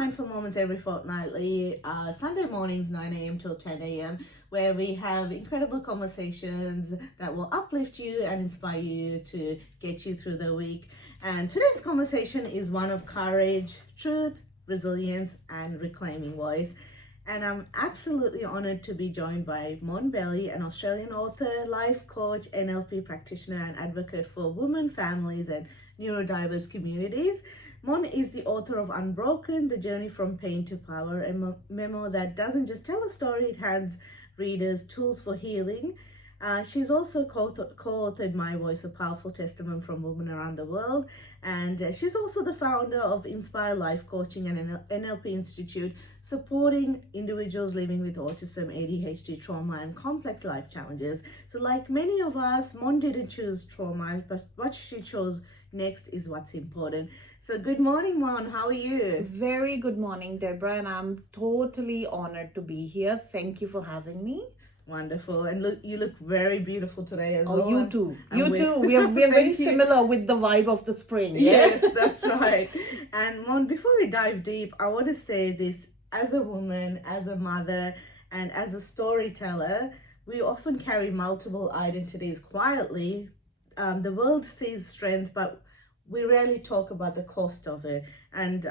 mindful moments every fortnightly, Sunday mornings, 9 a.m. till 10 a.m., where we have incredible conversations that will uplift you and inspire you to get you through the week. And today's conversation is one of courage, truth, resilience, and reclaiming voice. And I'm absolutely honored to be joined by Mon Bhelley, an Australian author, life coach, NLP practitioner, and advocate for women, families, and neurodiverse communities. Mon is the author of Unbroken, The Journey from Pain to Power, a memo that doesn't just tell a story, it hands readers tools for healing. She's also co-authored My Voice, a powerful testament from women around the world. And she's also the founder of Inspire Life Coaching and an NLP Institute, supporting individuals living with autism, ADHD, trauma, and complex life challenges. So like many of us, Mon didn't choose trauma, but what she chose next is what's important. So good morning, Mon. How are you? Very good morning, Deborah, and I'm totally honored to be here. Thank you for having me. Wonderful. And look, you look very beautiful today as well. Oh, you too. You too. We are very similar with the vibe of the spring. Yes, that's right. And Mon, before we dive deep, I want to say this: as a woman, as a mother, and as a storyteller, we often carry multiple identities quietly. The world sees strength, but we rarely talk about the cost of it. And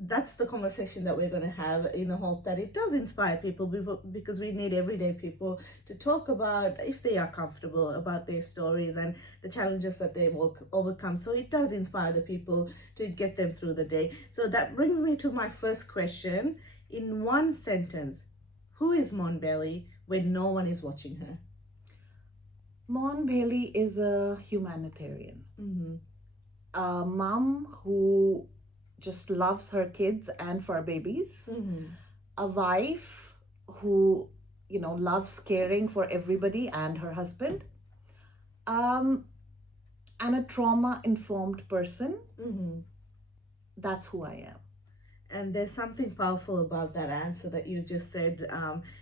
that's the conversation that we're going to have, in the hope that it does inspire people, because we need everyday people to talk about, if they are comfortable, about their stories and the challenges that they've overcome. So it does inspire the people to get them through the day. So that brings me to my first question. In one sentence, who is Mon Bhelley when no one is watching her? Mon Bhelley is a humanitarian. Mm-hmm. A mom who just loves her kids and fur babies. Mm-hmm. A wife who, loves caring for everybody and her husband. And a trauma-informed person. Mm-hmm. That's who I am. And there's something powerful about that answer that you just said,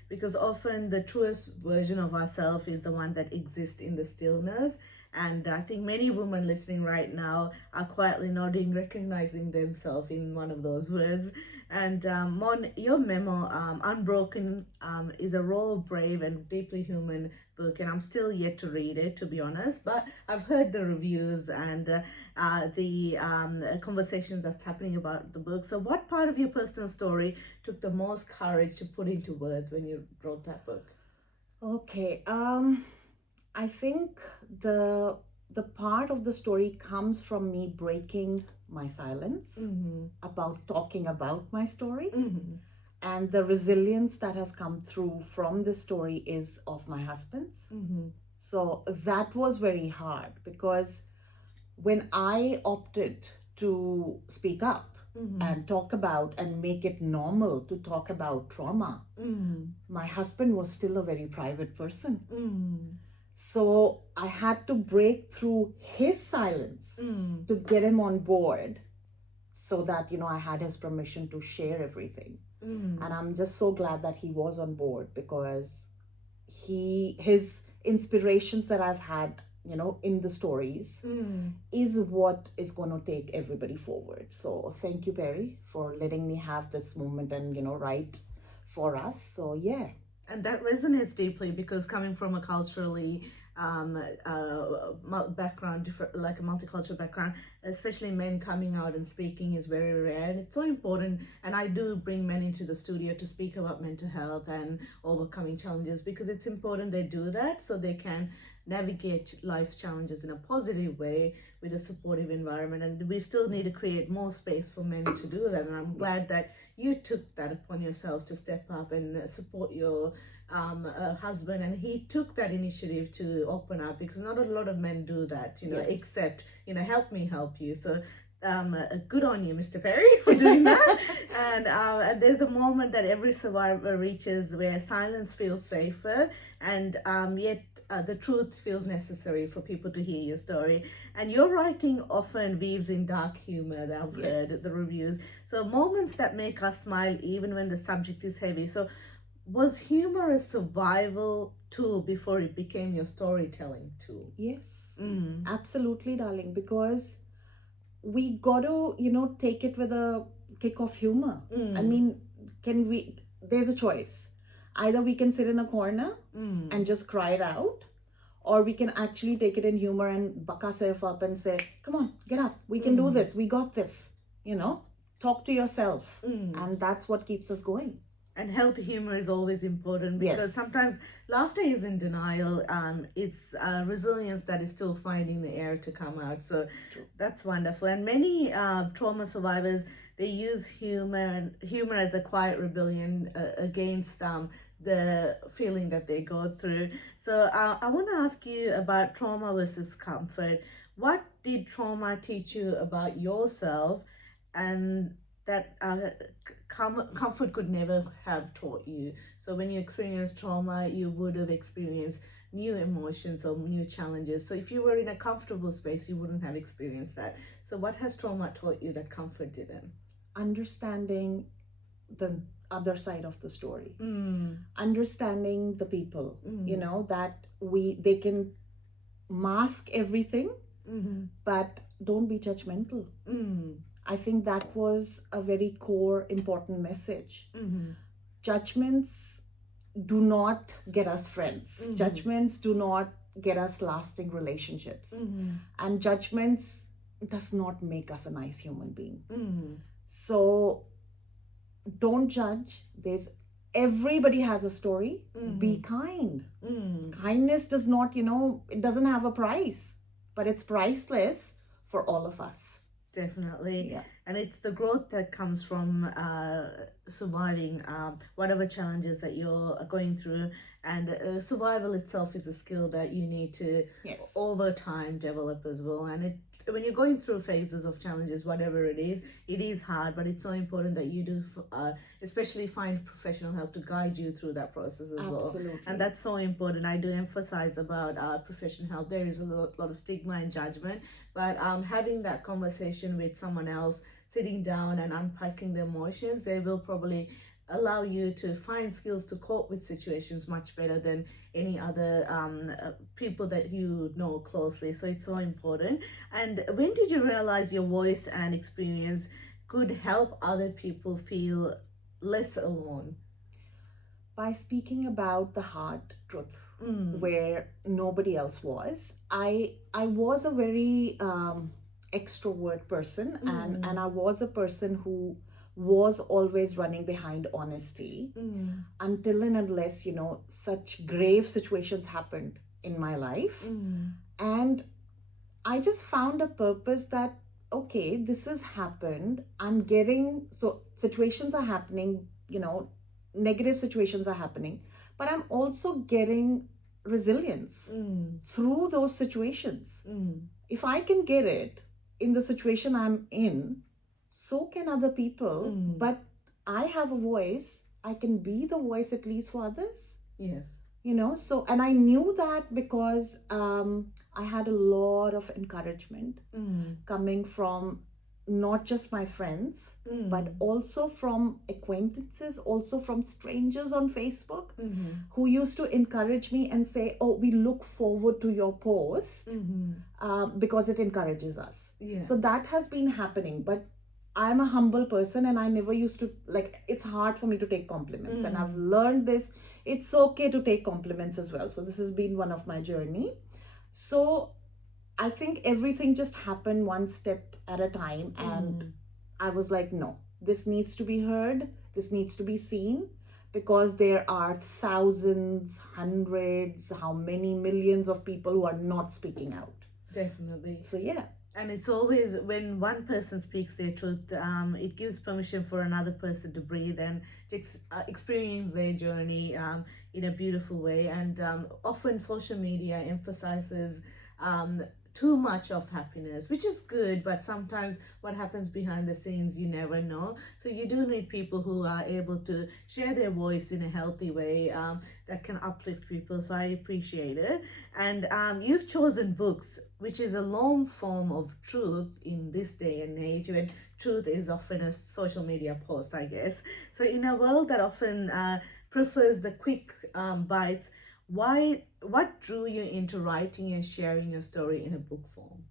because often the truest version of ourselves is the one that exists in the stillness. And I think many women listening right now are quietly nodding, recognizing themselves in one of those words. And Mon, your memo, Unbroken, is a raw, brave, and deeply human book. And I'm still yet to read it, to be honest. But I've heard the reviews and the conversations that's happening about the book. So what part of your personal story took the most courage to put into words when you wrote that book? Okay. I think the part of the story comes from me breaking my silence about talking about my story. And the resilience that has come through from this story is of my husband's. So that was very hard, because when I opted to speak up and talk about and make it normal to talk about trauma, my husband was still a very private person. So I had to break through his silence to get him on board, so that, I had his permission to share everything. And I'm just so glad that he was on board, because his inspirations that I've had, in the stories is what is going to take everybody forward. So thank you, Perry, for letting me have this moment and, write for us. So yeah. And that resonates deeply, because coming from a culturally background, different, like a multicultural background, especially men coming out and speaking is very rare, and it's so important. And I do bring men into the studio to speak about mental health and overcoming challenges, because it's important they do that so they can navigate life challenges in a positive way with a supportive environment. And we still need to create more space for men to do that, and I'm glad that you took that upon yourself to step up and support your husband, and he took that initiative to open up, because not a lot of men do that, Yes. Except, help me help you. So good on you, Mr. Perry, for doing that. And there's a moment that every survivor reaches where silence feels safer, and yet the truth feels necessary for people to hear your story. And your writing often weaves in dark humor, that I've heard the reviews. So moments that make us smile even when the subject is heavy. So was humor a survival tool before it became your storytelling tool? Yes, absolutely, darling, because we got to, take it with a kick of humor. Mm. I mean, there's a choice. Either we can sit in a corner and just cry it out, or we can actually take it in humor and buck ourselves up and say, come on, get up. We can do this. We got this. Talk to yourself. And that's what keeps us going. And healthy humor is always important, because sometimes laughter is in denial. It's resilience that is still finding the air to come out. So that's wonderful. And many trauma survivors, they use humor as a quiet rebellion against the feeling that they go through. So I want to ask you about trauma versus comfort. What did trauma teach you about yourself, and that comfort could never have taught you? So when you experience trauma, you would have experienced new emotions or new challenges. So if you were in a comfortable space, you wouldn't have experienced that. So what has trauma taught you that comfort didn't? Understanding the other side of the story. Understanding the people, that they can mask everything, but don't be judgmental. I think that was a very core important message. Judgments do not get us friends. Judgments do not get us lasting relationships. And judgments does not make us a nice human being. So don't judge. Everybody has a story. Be kind. Kindness does not, it doesn't have a price, but it's priceless for all of us. Definitely. Yeah. And it's the growth that comes from surviving whatever challenges that you're going through. And survival itself is a skill that you need to over time develop as well. And when you're going through phases of challenges, whatever it is hard, but it's so important that you do especially find professional help to guide you through that process as well. And that's so important. I do emphasize about professional help. There is a lot of stigma and judgment, but having that conversation with someone else, sitting down and unpacking the emotions, they will probably allow you to find skills to cope with situations much better than any other people that you know closely. So it's so important. And when did you realize your voice and experience could help other people feel less alone? By speaking about the hard truth, where nobody else was. I was a very extrovert person, and I was a person who was always running behind honesty until and unless such grave situations happened in my life. And I just found a purpose that, okay, this has happened. Situations are happening, negative situations are happening, but I'm also getting resilience through those situations. If I can get it in the situation I'm in, so can other people. But I have a voice. I can be the voice at least for others. Yes. So, and I knew that because I had a lot of encouragement coming from not just my friends, but also from acquaintances, also from strangers on Facebook who used to encourage me and say, oh, we look forward to your post because it encourages us. Yeah. So that has been happening. But I'm a humble person, and I never used to, it's hard for me to take compliments. And I've learned this. It's okay to take compliments as well. So this has been one of my journey. So I think everything just happened one step at a time. And I was like, no, this needs to be heard. This needs to be seen, because there are thousands, hundreds, how many millions of people who are not speaking out. Definitely. So yeah. And it's always when one person speaks their truth, it gives permission for another person to breathe and to experience their journey in a beautiful way. And often social media emphasizes too much of happiness, which is good, but sometimes what happens behind the scenes, you never know. So you do need people who are able to share their voice in a healthy way that can uplift people. So I appreciate it. And you've chosen books, which is a long form of truth in this day and age, when truth is often a social media post, I guess. So in a world that often prefers the quick bites, what drew you into writing and sharing your story in a book form?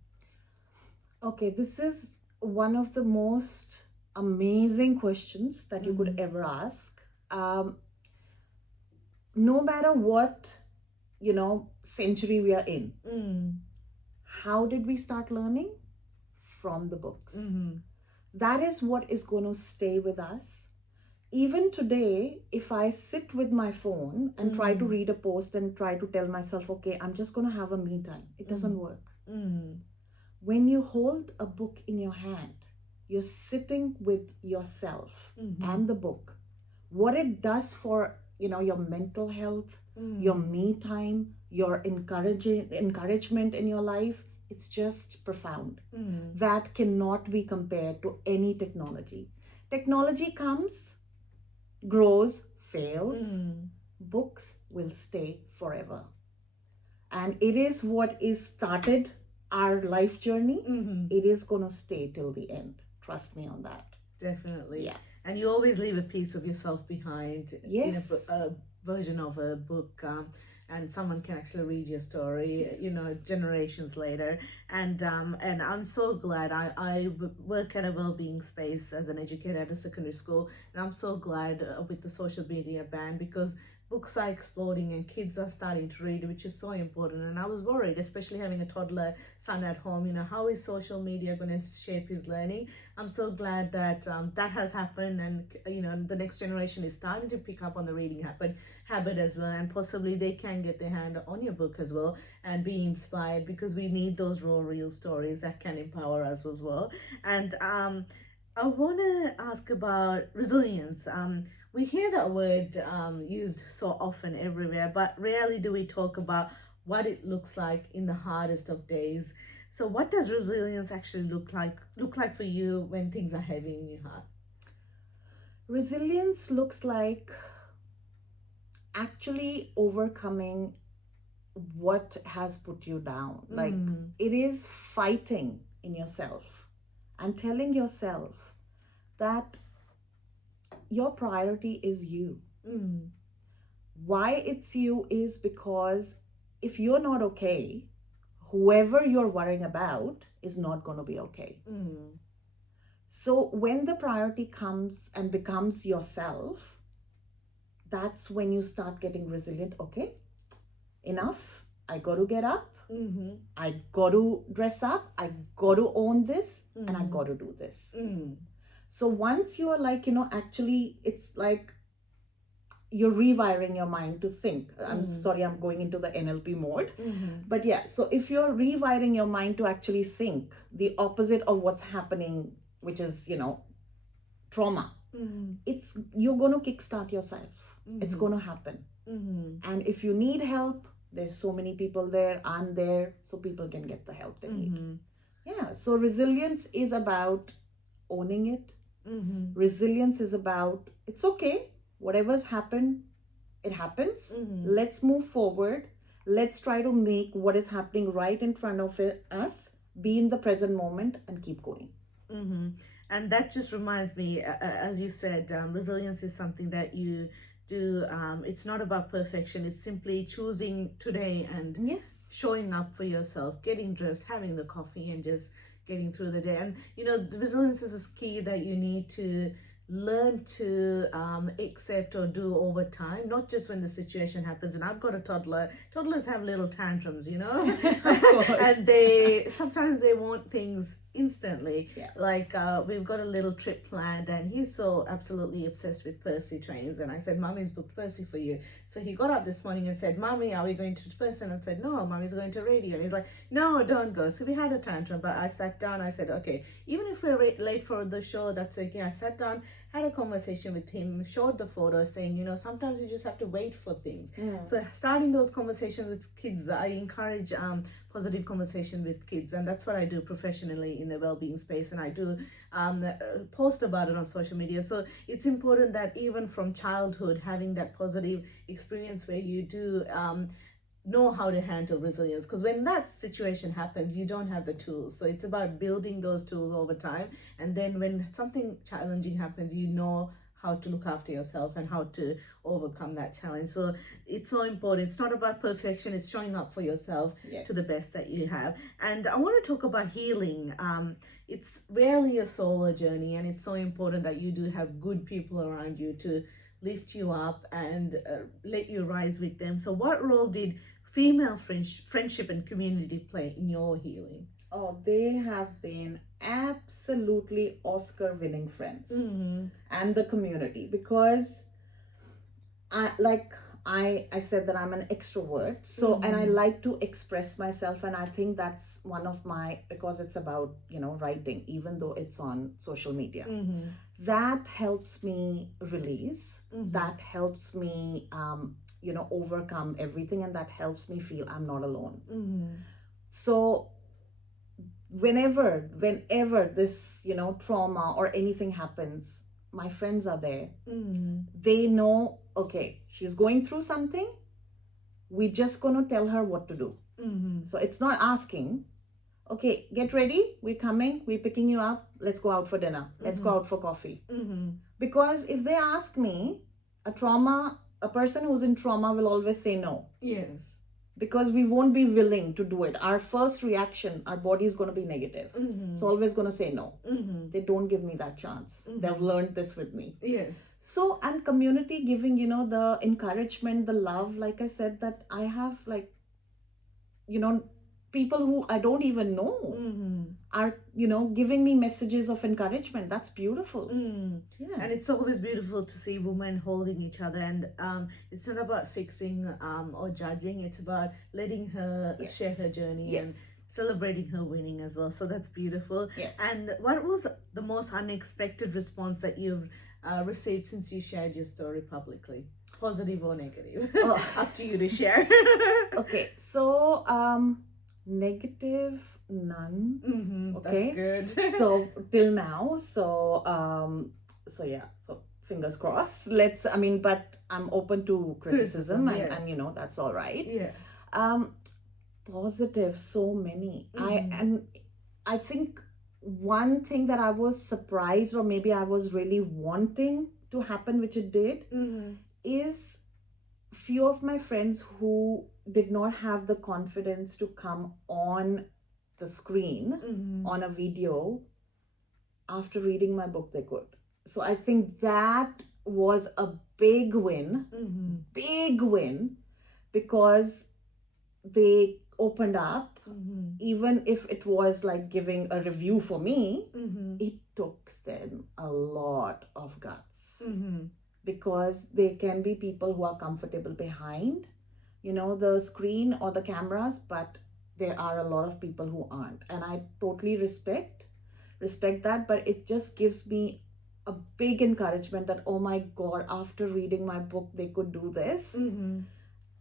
Okay, this is one of the most amazing questions that you could ever ask. No matter what, century we are in, how did we start learning? From the books. That is what is going to stay with us. Even today, if I sit with my phone and try to read a post and try to tell myself, okay, I'm just going to have a me time, it doesn't work. When you hold a book in your hand, you're sitting with yourself and the book. What it does for, your mental health, your me time, your encouragement in your life, it's just profound. That cannot be compared to any technology. Technology comes, grows, fails. Books will stay forever. And it is what is started our life journey. It is going to stay till the end. Trust me on that. Definitely. Yeah. And you always leave a piece of yourself behind in a version of a book, and someone can actually read your story, generations later. And I'm so glad I work at a well-being space as an educator at a secondary school, and I'm so glad with the social media ban, because books are exploding and kids are starting to read, which is so important. And I was worried, especially having a toddler son at home, how is social media going to shape his learning? I'm so glad that that has happened, and the next generation is starting to pick up on the reading habit as well, and possibly they can get their hand on your book as well and be inspired, because we need those raw, real stories that can empower us as well. And I want to ask about resilience. We hear that word used so often everywhere, but rarely do we talk about what it looks like in the hardest of days. So what does resilience actually look like for you when things are heavy in your heart? Resilience looks like actually overcoming what has put you down. Like, it is fighting in yourself and telling yourself that your priority is you. Why it's you is because if you're not okay, whoever you're worrying about is not going to be okay. So when the priority comes and becomes yourself, that's when you start getting resilient. Okay, enough. I got to get up. I got to dress up. I got to own this, and I got to do this. So once you're like, actually, it's like you're rewiring your mind to think. I'm sorry, I'm going into the NLP mode. But yeah, so if you're rewiring your mind to actually think the opposite of what's happening, which is, trauma, you're going to kickstart yourself. It's going to happen. And if you need help, there's so many people there. I'm there, so people can get the help they need. Yeah, so resilience is about owning it. Resilience is about, it's okay. Whatever's happened, it happens. Let's move forward. Let's try to make what is happening right in front of us, be in the present moment, and keep going. And that just reminds me, as you said, resilience is something that you do. It's not about perfection. It's simply choosing today and showing up for yourself, getting dressed, having the coffee, and just getting through the day. And the resilience is a skill that you need to learn to accept or do over time, not just when the situation happens. And I've got a toddlers have little tantrums, and sometimes they want things instantly. Like we've got a little trip planned, and he's so absolutely obsessed with Percy trains, and I said, Mommy's booked Percy for you. So he got up this morning and said, Mommy, are we going to Percy? And I said, no, Mommy's going to radio. And he's like, no, don't go. So we had a tantrum, but I sat down. I said, okay, even if we're late for the show, that's okay. I sat down, had a conversation with him, showed the photos, saying, sometimes you just have to wait for things. So starting those conversations with kids, I encourage positive conversation with kids, and that's what I do professionally in the well-being space, and I do post about it on social media. So it's important that even from childhood, having that positive experience where you do know how to handle resilience, because when that situation happens, you don't have the tools. So it's about building those tools over time, and then when something challenging happens, you know how to look after yourself and how to overcome that challenge. So it's so important. It's not about perfection, it's showing up for yourself to the best that you have. And I want to talk about healing. It's rarely a solo journey, and it's so important that you do have good people around you to lift you up and let you rise with them. So what role did female friendship and community play in your healing? Oh, they have been absolutely Oscar winning friends, and the community, because I said that I'm an extrovert, so and I like to express myself, and I think that's one of my, because it's about, writing, even though it's on social media, that helps me release, that helps me overcome everything, and that helps me feel I'm not alone. So whenever this trauma or anything happens, my friends are there. They know, okay, she's going through something, we're just gonna tell her what to do. So it's not asking, okay, get ready, we're coming, we're picking you up, let's go out for dinner, let's go out for coffee. Because if they ask me, a person who's in trauma will always say no. Yes. Because we won't be willing to do it. Our first reaction, our body is going to be negative. It's always going to say no. They don't give me that chance. They've learned this with me. Yes. So, and community giving, the encouragement, the love, like I said, that I have, people who I don't even know are, giving me messages of encouragement. That's beautiful. Yeah. And it's always beautiful to see women holding each other, and it's not about fixing or judging. It's about letting her share her journey and celebrating her winning as well. So that's beautiful. Yes. And what was the most unexpected response that you've received since you shared your story publicly? Positive or negative? Up to you to share. Okay, so negative, none. Okay, that's good. So till now, so fingers crossed. But I'm open to criticism, and that's all right. Yeah. Positive, so many. I think one thing that I was surprised, or maybe I was really wanting to happen, which it did, is few of my friends who did not have the confidence to come on the screen on a video, after reading my book they could. So I think that was a big win, because they opened up. Even if it was like giving a review for me, it took them a lot of guts. Because there can be people who are comfortable behind, the screen or the cameras, but there are a lot of people who aren't. And I totally respect that, but it just gives me a big encouragement that, oh my God, after reading my book, they could do this.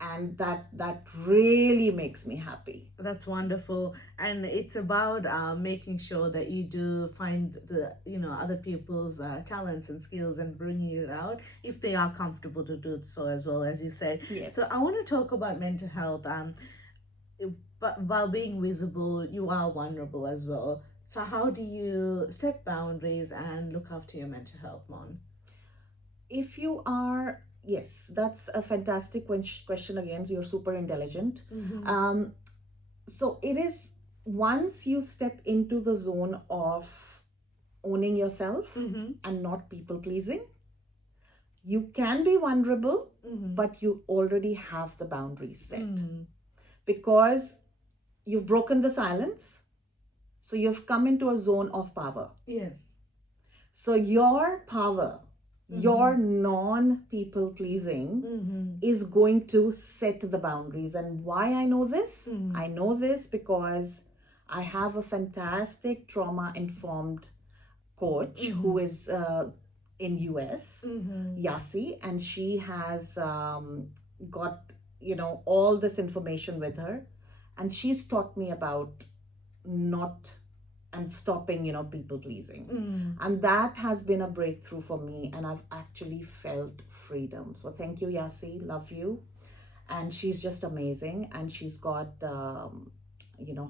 And that really makes me happy. That's wonderful. And it's about making sure that you do find the other people's talents and skills and bringing it out if they are comfortable to do so as well, as you said. Yes. So I want to talk about mental health. But while being visible, you are vulnerable as well. So how do you set boundaries and look after your mental health, Mon? If you are, yes, that's a fantastic question again. You're super intelligent. So it is, once you step into the zone of owning yourself and not people pleasing, you can be vulnerable, but you already have the boundaries set. Because you've broken the silence, so you've come into a zone of power. Yes. So your power, your non-people pleasing is going to set the boundaries. And why I know this? I know this because I have a fantastic trauma-informed coach who is in US, Yasi, and she has got all this information with her, and she's taught me about not and stopping people pleasing, and that has been a breakthrough for me, and I've actually felt freedom. So thank you, Yasi, love you. And she's just amazing, and she's got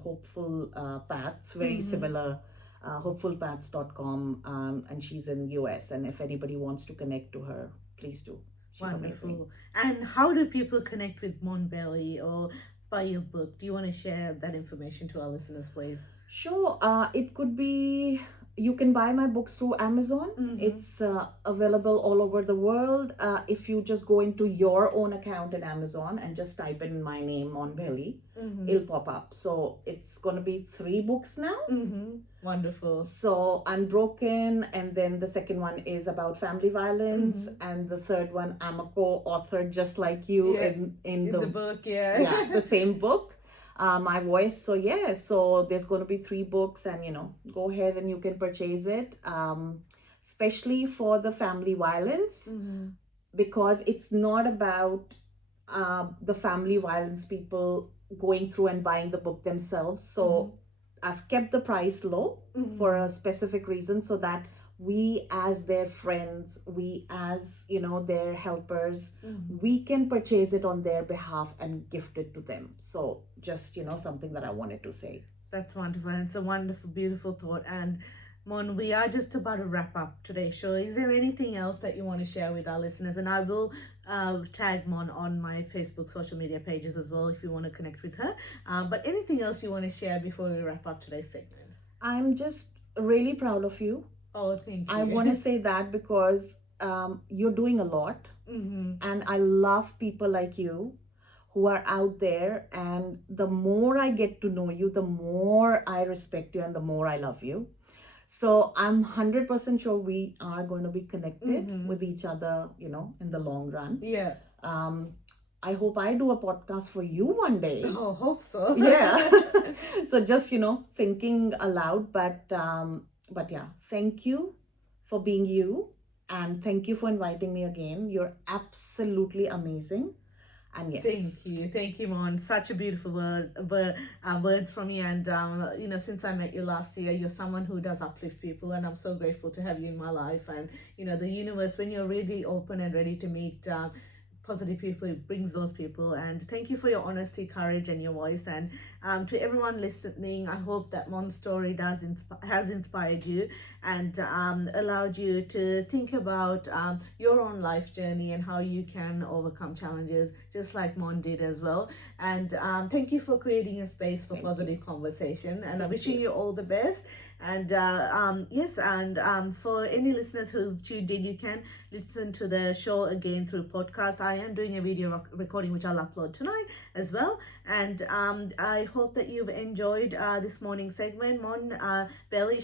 hopeful paths, very similar hopefulpaths.com, and she's in US. And if anybody wants to connect to her, please do. She's amazing. Wonderful. And how do people connect with Mon Bhelley or buy your book? Do you want to share that information to our listeners, please? Sure. It could be, you can buy my books through Amazon. It's available all over the world. If you just go into your own account in Amazon and just type in my name, Mon Bhelley, it'll pop up. So it's going to be 3 books now. Wonderful. So Unbroken, and then the second one is about family violence, and the third one, I'm a co-author just like you in the book, the same book. My voice. So yeah, so there's going to be 3 books, and go ahead and you can purchase it, especially for the family violence, because it's not about the family violence people going through and buying the book themselves. So I've kept the price low for a specific reason, so that we as their friends, we as their helpers, we can purchase it on their behalf and gift it to them. So just something that I wanted to say. That's wonderful. It's a wonderful, beautiful thought. And Mon, we are just about to wrap up today's show. Is there anything else that you want to share with our listeners? And I will tag Mon on my Facebook social media pages as well if you want to connect with her. But anything else you want to share before we wrap up today's segment? I'm just really proud of you. Oh, thank you. I want to say that because you're doing a lot. And I love people like you who are out there. And the more I get to know you, the more I respect you and the more I love you. So I'm 100% sure we are going to be connected with each other, in the long run. Yeah. I hope I do a podcast for you one day. Oh, hope so. Yeah. So just, thinking aloud, but yeah, thank you for being you, and thank you for inviting me again. You're absolutely amazing. And yes, thank you, Mon. Such a beautiful words from you. And since I met you last year, you're someone who does uplift people, and I'm so grateful to have you in my life. And the universe, when you're really open and ready to meet positive people, it brings those people. And thank you for your honesty, courage, and your voice. And to everyone listening, I hope that Mon's story has inspired you and allowed you to think about your own life journey and how you can overcome challenges, just like Mon did as well. And thank you for creating a space for positive conversation. And I'm wishing you all the best. And yes, and for any listeners who've tuned in, you can listen to the show again through podcast. I am doing a video recording which I'll upload tonight as well. And I hope that you've enjoyed this morning segment. Mon Bhelley,